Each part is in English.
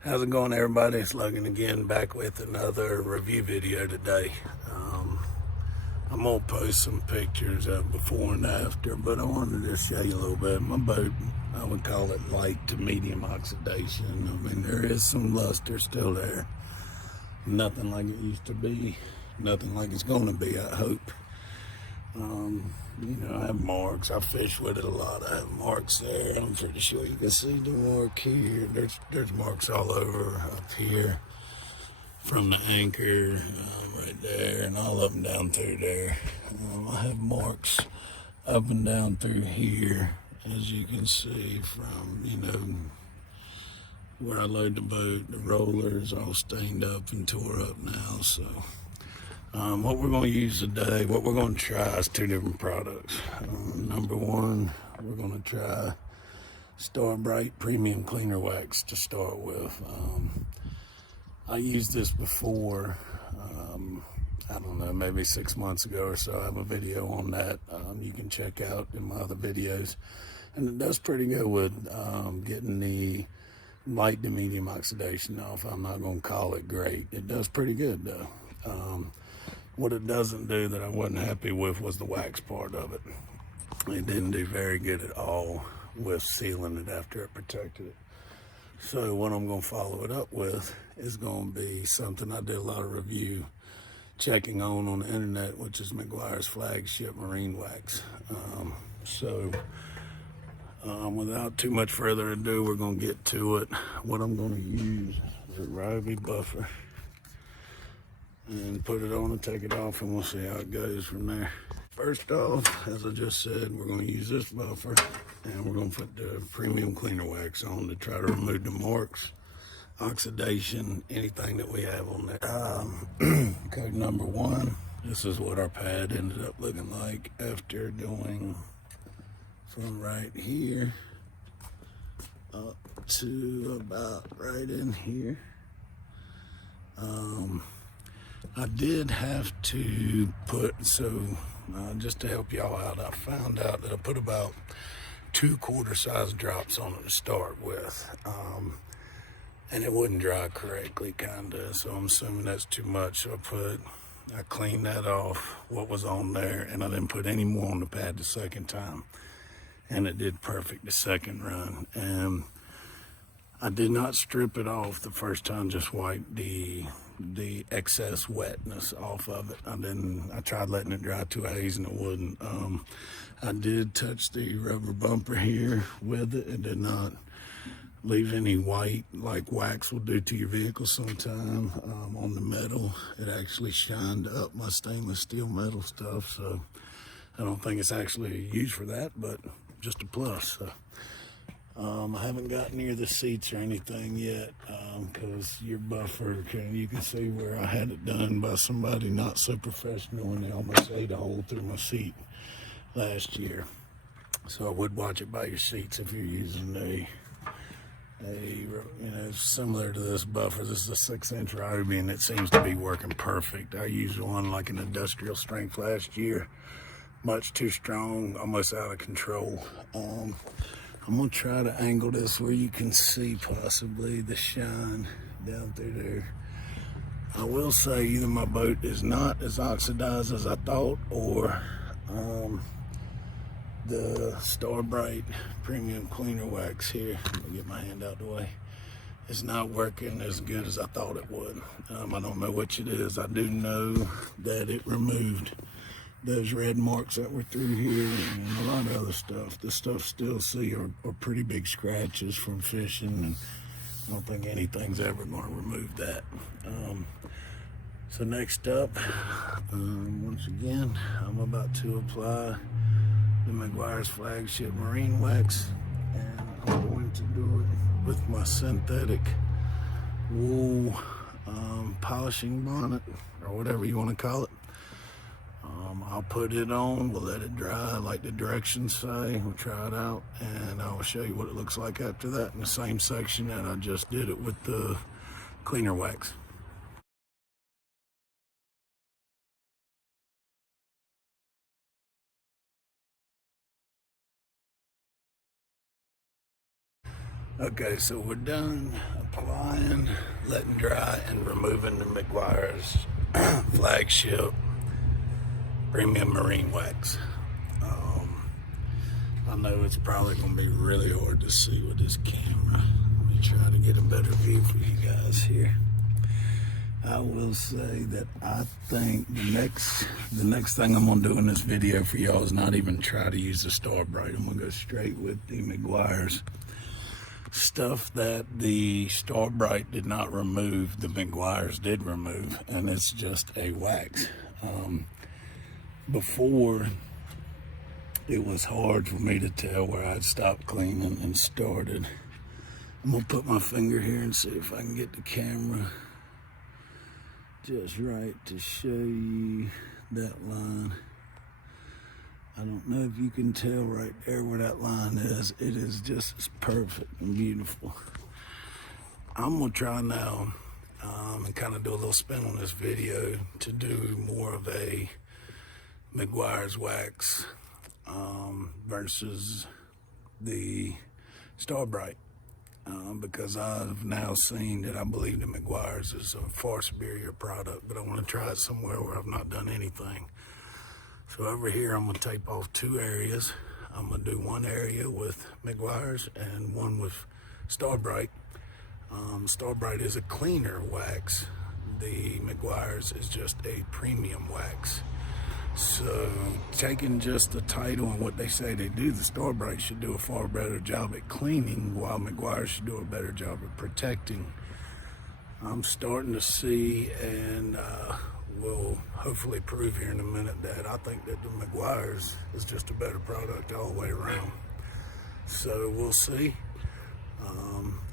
How's it going, everybody? It's Logan again, back with another review video today. I'm gonna post some pictures of before and after, but I wanted to show you a little bit. My boat, I would call it light to medium oxidation. I mean, there is some luster still there. Nothing like it used to be. Nothing like it's gonna be, I hope. I have marks. I fish with it a lot. I have marks there. I'm pretty sure you can see the mark here. There's marks all over up here from the anchor right there, and all up and down through there. I have marks up and down through here, as you can see from where I load the boat. The rollers all stained up and tore up now. So what we're going to use today, what we're going to try is two different products. Number one, we're going to try Star Brite Premium Cleaner Wax to start with. I used this before, I don't know, maybe 6 months ago or so. I have a video on that you can check out in my other videos. And it does pretty good with getting the light to medium oxidation off. I'm not going to call it great. It does pretty good, though. What it doesn't do that I wasn't happy with was the wax part of it. It didn't do very good at all with sealing it after it protected it. So what I'm going to follow it up with is going to be something I did a lot of review checking on the internet, which is Meguiars Flagship Marine Wax. Without too much further ado, we're going to get to it. What I'm going to use is a Rivy buffer and put it on and take it off, and we'll see how it goes from there. First off, as I just said, we're going to use this buffer, and we're going to put the premium cleaner wax on to try to remove the marks, oxidation, anything that we have on there. Code number one, this is what our pad ended up looking like after doing from right here up to about right in here. I did have to put, just to help y'all out, I found out that I put about 2 quarter-size drops on it to start with, and it wouldn't dry correctly, kinda, so I'm assuming that's too much. So I cleaned that off, what was on there, and I didn't put any more on the pad the second time, and it did perfect the second run. And I did not strip it off the first time, just wiped the excess wetness off of it. I tried letting it dry to a haze and it wouldn't. I did touch the rubber bumper here with it. It did not leave any white like wax will do to your vehicle sometime. On the metal, it actually shined up my stainless steel metal stuff, so I don't think it's actually used for that, but just a plus. So I haven't gotten near the seats or anything yet, because your buffer, you can see where I had it done by somebody not so professional, and they almost ate a hole through my seat last year. So I would watch it by your seats if you're using similar to this buffer. This is a 6-inch Rivy, and it seems to be working perfect. I used one like an industrial strength last year, much too strong, almost out of control. I'm gonna try to angle this where you can see possibly the shine down through there. I will say either my boat is not as oxidized as I thought, or the Star Brite Premium Cleaner Wax here, let me get my hand out the way, it's not working as good as I thought it would. I don't know which it is. I do know that it removed those red marks that were through here and a lot of other stuff. The stuff still are pretty big scratches from fishing, and I don't think anything's ever going to remove that. So next up, once again, I'm about to apply the Meguiars Flagship Marine Wax, and I'm going to do it with my synthetic wool polishing bonnet, or whatever you want to call it. I'll put it on, we'll let it dry like the directions say, we'll try it out, and I'll show you what it looks like after that in the same section that I just did it with the cleaner wax. Okay, so we're done applying, letting dry, and removing the Meguiars Flagship Premium Marine Wax. I know it's probably going to be really hard to see with this camera. Let me try to get a better view for you guys here. I will say that I think the next thing I'm going to do in this video for y'all is not even try to use the Star Brite. I'm going to go straight with the Meguiars. Stuff that the Star Brite did not remove, the Meguiars did remove, and it's just a wax. Before, it was hard for me to tell where I'd stopped cleaning and started. I'm gonna put my finger here and see if I can get the camera just right to show you that line. I don't know if you can tell right there where that line is. It is just as perfect and beautiful. I'm gonna try now and kind of do a little spin on this video to do more of a Meguiars wax versus the Star Brite, because I've now seen that I believe the Meguiars is a far superior product, but I want to try it somewhere where I've not done anything. So over here, I'm gonna tape off 2 areas. I'm gonna do one area with Meguiars and one with Star Brite. Star Brite is a cleaner wax. The Meguiars is just a premium wax. So taking just the title and what they say they do, the Star Brite should do a far better job at cleaning, while Meguiars should do a better job at protecting. I'm starting to see, and will hopefully prove here in a minute, that I think that the Meguiars is just a better product all the way around. So we'll see,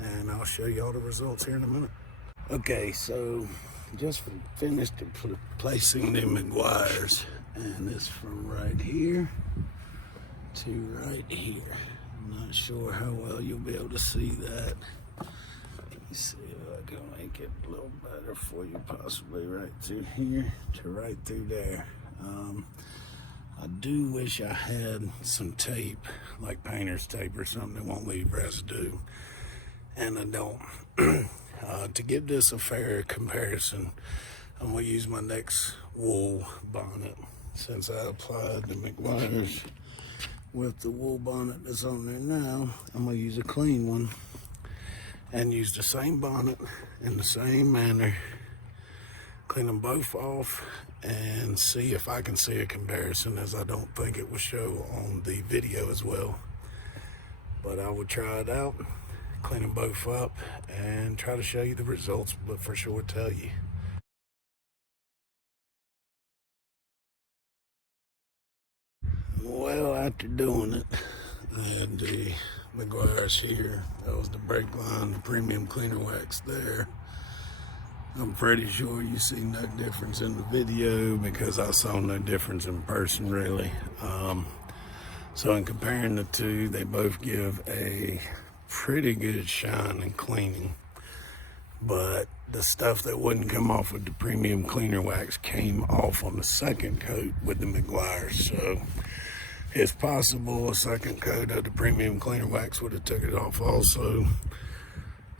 and I'll show you all the results here in a minute. Okay, so just finished placing the Meguiars, and it's from right here to right here. I'm not sure how well you'll be able to see that. Let me see if I can make it a little better for you, possibly right through here to right through there. I do wish I had some tape, like painter's tape or something that won't leave residue, and I don't. To give this a fair comparison, I'm going to use my next wool bonnet. Since I applied the Meguiars with the wool bonnet that's on there now, I'm going to use a clean one and use the same bonnet in the same manner, clean them both off, and see if I can see a comparison, as I don't think it will show on the video as well. But I will try it out, clean them both up, and try to show you the results, but for sure tell you. Well, after doing it, I had the Meguiars here. That was the brake line, the premium cleaner wax there. I'm pretty sure you see no difference in the video, because I saw no difference in person really. So in comparing the two, they both give a pretty good shine and cleaning, but the stuff that wouldn't come off with the premium cleaner wax came off on the second coat with the Meguiars. So it's possible a second coat of the premium cleaner wax would have took it off also.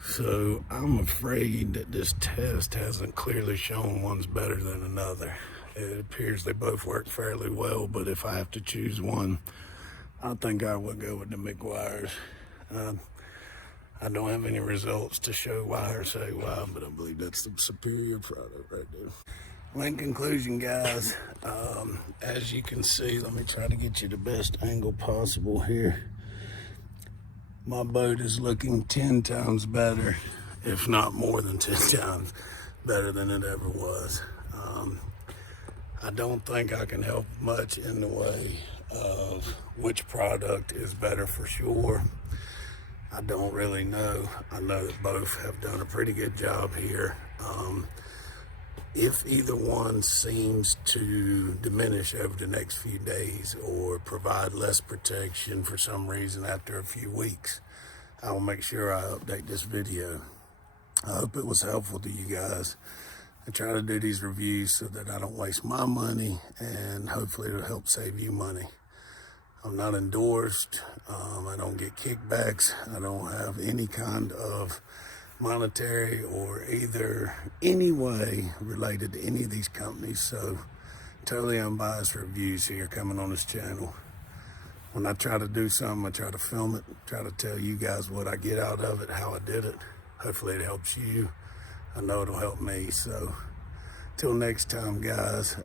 So I'm afraid that this test hasn't clearly shown one's better than another. It appears they both work fairly well, but if I have to choose one, I think I would go with the Meguiars. I don't have any results to show why or say why, but I believe that's the superior product right there. Well, in conclusion, guys, as you can see, let me try to get you the best angle possible here. My boat is looking 10 times better, if not more than 10 times better than it ever was. I don't think I can help much in the way of which product is better for sure. I don't really know. I know that both have done a pretty good job here. If either one seems to diminish over the next few days or provide less protection for some reason after a few weeks, I'll make sure I update this video. I hope it was helpful to you guys. I try to do these reviews so that I don't waste my money, and hopefully it'll help save you money. I'm not endorsed. I don't get kickbacks. I don't have any kind of monetary or either any way related to any of these companies. So totally unbiased reviews here coming on this channel. When I try to do something, I try to film it, try to tell you guys what I get out of it, how I did it. Hopefully it helps you. I know it'll help me. So till next time, guys.